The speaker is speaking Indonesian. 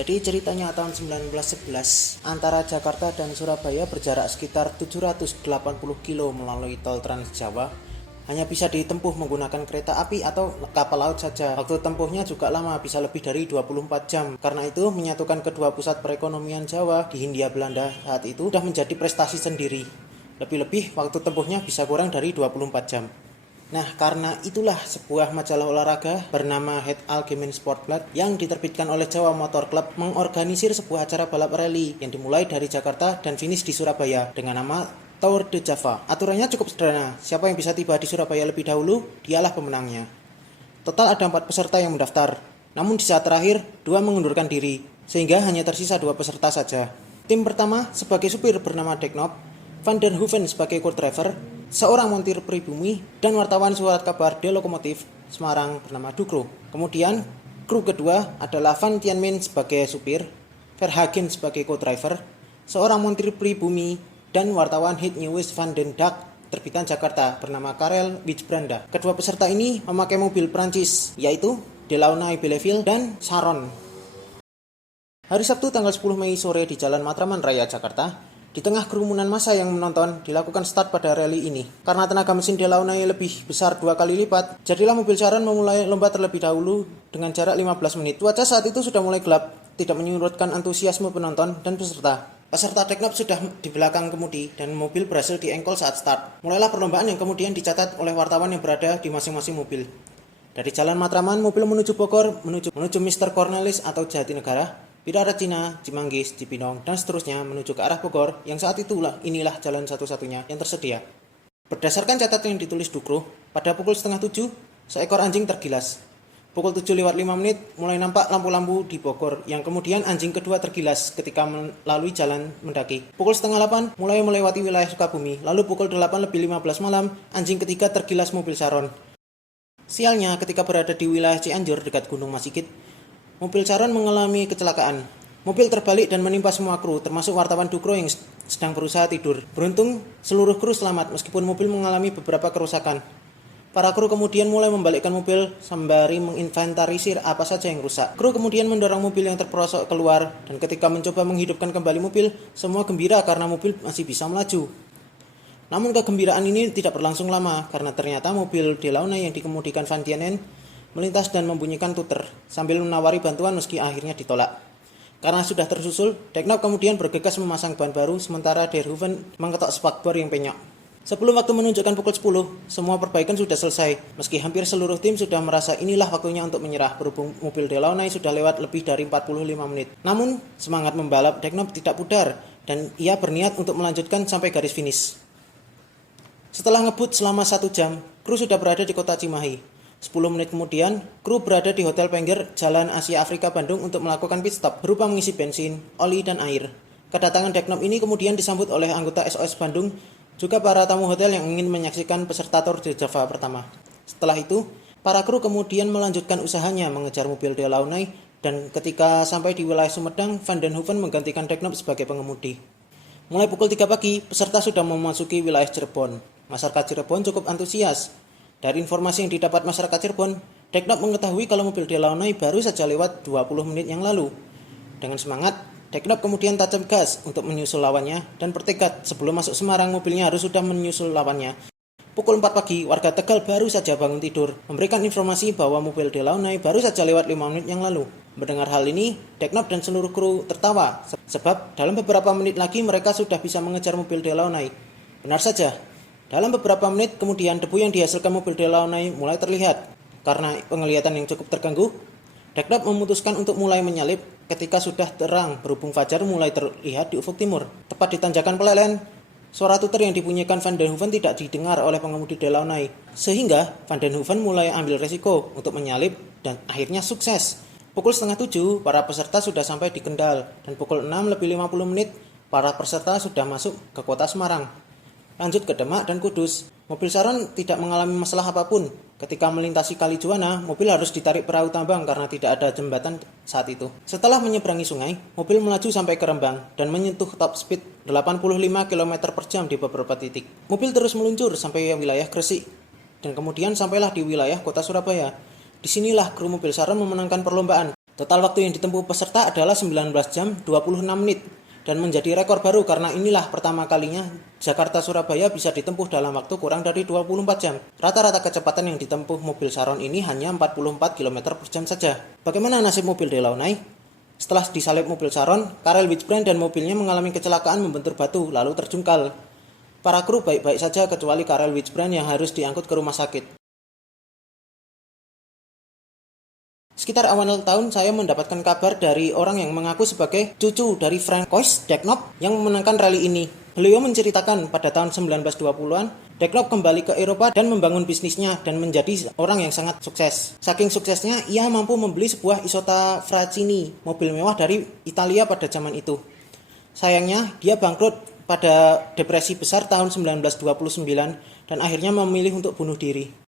Jadi ceritanya tahun 1911, antara Jakarta dan Surabaya berjarak sekitar 780 km melalui tol Trans Jawa. Hanya bisa ditempuh menggunakan kereta api atau kapal laut saja. Waktu tempuhnya juga lama, bisa lebih dari 24 jam. Karena itu menyatukan kedua pusat perekonomian Jawa di Hindia Belanda saat itu sudah menjadi prestasi sendiri. Lebih-lebih waktu tempuhnya bisa kurang dari 24 jam. Nah, karena itulah sebuah majalah olahraga bernama Het Algemeen Sportblad yang diterbitkan oleh Jawa Motor Club mengorganisir sebuah acara balap rally yang dimulai dari Jakarta dan finish di Surabaya dengan nama Tour de Java. Aturannya cukup sederhana, siapa yang bisa tiba di Surabaya lebih dahulu, dialah pemenangnya. Total ada 4 peserta yang mendaftar, namun di saat terakhir, 2 mengundurkan diri, sehingga hanya tersisa 2 peserta saja. Tim pertama sebagai supir bernama Deknop, Van den Hoeven sebagai co-driver, seorang montir pribumi, dan wartawan surat kabar De Lokomotif Semarang bernama Dukro. Kemudian, kru kedua adalah Van Tianmin sebagai supir, Verhagen sebagai co-driver, seorang montir pribumi, dan wartawan Het Nieuws van den Dag terbitan Jakarta bernama Karel Witbranda. Kedua peserta ini memakai mobil Prancis, yaitu Delaunay Belleville dan Saron. Hari Sabtu tanggal 10 Mei sore di Jalan Matraman Raya, Jakarta, di tengah kerumunan massa yang menonton, dilakukan start pada rally ini. Karena tenaga mesin Delaunay lebih besar 2 kali lipat, jadilah mobil Saron memulai lomba terlebih dahulu dengan jarak 15 menit. Cuaca saat itu sudah mulai gelap, tidak menyurutkan antusiasme penonton dan peserta. Peserta Deknop sudah di belakang kemudi dan mobil berhasil diengkol saat start. Mulailah perlombaan yang kemudian dicatat oleh wartawan yang berada di masing-masing mobil. Dari Jalan Matraman, mobil menuju Bogor, menuju Mr. Cornelis atau Jatinegara, Bidara Cina, Cimanggis, Cipinang, dan seterusnya menuju ke arah Bogor yang saat inilah jalan satu-satunya yang tersedia. Berdasarkan catatan yang ditulis Dukro, pada pukul 6:30, seekor anjing tergilas. Pukul 7:05 mulai nampak lampu-lampu di Bogor, yang kemudian anjing kedua tergilas ketika melalui jalan mendaki. Pukul 7:30 mulai melewati wilayah Sukabumi, lalu pukul 8:15 malam, anjing ketiga tergilas mobil Saron. Sialnya, ketika berada di wilayah Cianjur dekat Gunung Masikit, mobil Saron mengalami kecelakaan. Mobil terbalik dan menimpa semua kru, termasuk wartawan Dukro yang sedang berusaha tidur. Beruntung, seluruh kru selamat meskipun mobil mengalami beberapa kerusakan. Para kru kemudian mulai membalikkan mobil sembari menginventarisir apa saja yang rusak. Kru kemudian mendorong mobil yang terperosok keluar, dan ketika mencoba menghidupkan kembali mobil, semua gembira karena mobil masih bisa melaju. Namun kegembiraan ini tidak berlangsung lama, karena ternyata mobil Delaunay yang dikemudikan Van Tienen melintas dan membunyikan tuter, sambil menawari bantuan meski akhirnya ditolak. Karena sudah tersusul, Deknop kemudian bergegas memasang ban baru, sementara Der Hoeven mengetok spakbor yang penyok. Sebelum waktu menunjukkan pukul 10, semua perbaikan sudah selesai, meski hampir seluruh tim sudah merasa inilah waktunya untuk menyerah, berhubung mobil Delaunay sudah lewat lebih dari 45 menit. Namun, semangat membalap Deknop tidak pudar, dan ia berniat untuk melanjutkan sampai garis finish. Setelah ngebut selama 1 jam, kru sudah berada di kota Cimahi. 10 menit kemudian, kru berada di Hotel Pengger, Jalan Asia Afrika Bandung untuk melakukan pit stop berupa mengisi bensin, oli, dan air. Kedatangan Deknop ini kemudian disambut oleh anggota SOS Bandung, juga para tamu hotel yang ingin menyaksikan peserta Tour de Java pertama. Setelah itu, para kru kemudian melanjutkan usahanya mengejar mobil Delaunay, dan ketika sampai di wilayah Sumedang, Van den Hoeven menggantikan Deknop sebagai pengemudi. Mulai pukul 3 pagi, peserta sudah memasuki wilayah Cirebon. Masyarakat Cirebon cukup antusias. Dari informasi yang didapat masyarakat Cirebon, Deknop mengetahui kalau mobil Delaunay baru saja lewat 20 menit yang lalu. Dengan semangat, Deknop kemudian tajam gas untuk menyusul lawannya dan bertekad sebelum masuk Semarang mobilnya harus sudah menyusul lawannya. Pukul 4 pagi, warga Tegal baru saja bangun tidur, memberikan informasi bahwa mobil Delaunay baru saja lewat 5 menit yang lalu. Mendengar hal ini, Deknop dan seluruh kru tertawa, sebab dalam beberapa menit lagi mereka sudah bisa mengejar mobil Delaunay. Benar saja, dalam beberapa menit kemudian debu yang dihasilkan mobil Delaunay mulai terlihat. Karena penglihatan yang cukup terganggu, Deknop memutuskan untuk mulai menyalip ketika sudah terang, berhubung fajar mulai terlihat di ufuk timur. Tepat di tanjakan Pelelen, suara tuter yang dibunyikan Van den Hoeven tidak didengar oleh pengemudi Delaunay, sehingga Van den Hoeven mulai ambil resiko untuk menyalip dan akhirnya sukses. Pukul 6:30, para peserta sudah sampai di Kendal, dan pukul 6:50 para peserta sudah masuk ke kota Semarang. Lanjut ke Demak dan Kudus. Mobil Saron tidak mengalami masalah apapun. Ketika melintasi Kali Juwana, mobil harus ditarik perahu tambang karena tidak ada jembatan saat itu. Setelah menyeberangi sungai, mobil melaju sampai ke Rembang dan menyentuh top speed 85 km per jam di beberapa titik. Mobil terus meluncur sampai wilayah Gresik dan kemudian sampailah di wilayah kota Surabaya. Disinilah kru mobil Saron memenangkan perlombaan. Total waktu yang ditempuh peserta adalah 19 jam 26 menit dan menjadi rekor baru karena inilah pertama kalinya Jakarta-Surabaya bisa ditempuh dalam waktu kurang dari 24 jam. Rata-rata kecepatan yang ditempuh mobil Saron ini hanya 44 km per jam saja. Bagaimana nasib mobil Delaunay? Setelah disalip mobil Saron, Karel Wijbrand dan mobilnya mengalami kecelakaan membentur batu lalu terjungkal. Para kru baik-baik saja kecuali Karel Wijbrand yang harus diangkut ke rumah sakit. Sekitar awal tahun saya mendapatkan kabar dari orang yang mengaku sebagai cucu dari Frank Kois Deknop yang memenangkan rally ini. Beliau menceritakan pada tahun 1920-an, Deknop kembali ke Eropa dan membangun bisnisnya dan menjadi orang yang sangat sukses. Saking suksesnya, ia mampu membeli sebuah Isotta Fraschini, mobil mewah dari Italia pada zaman itu. Sayangnya, dia bangkrut pada depresi besar tahun 1929 dan akhirnya memilih untuk bunuh diri.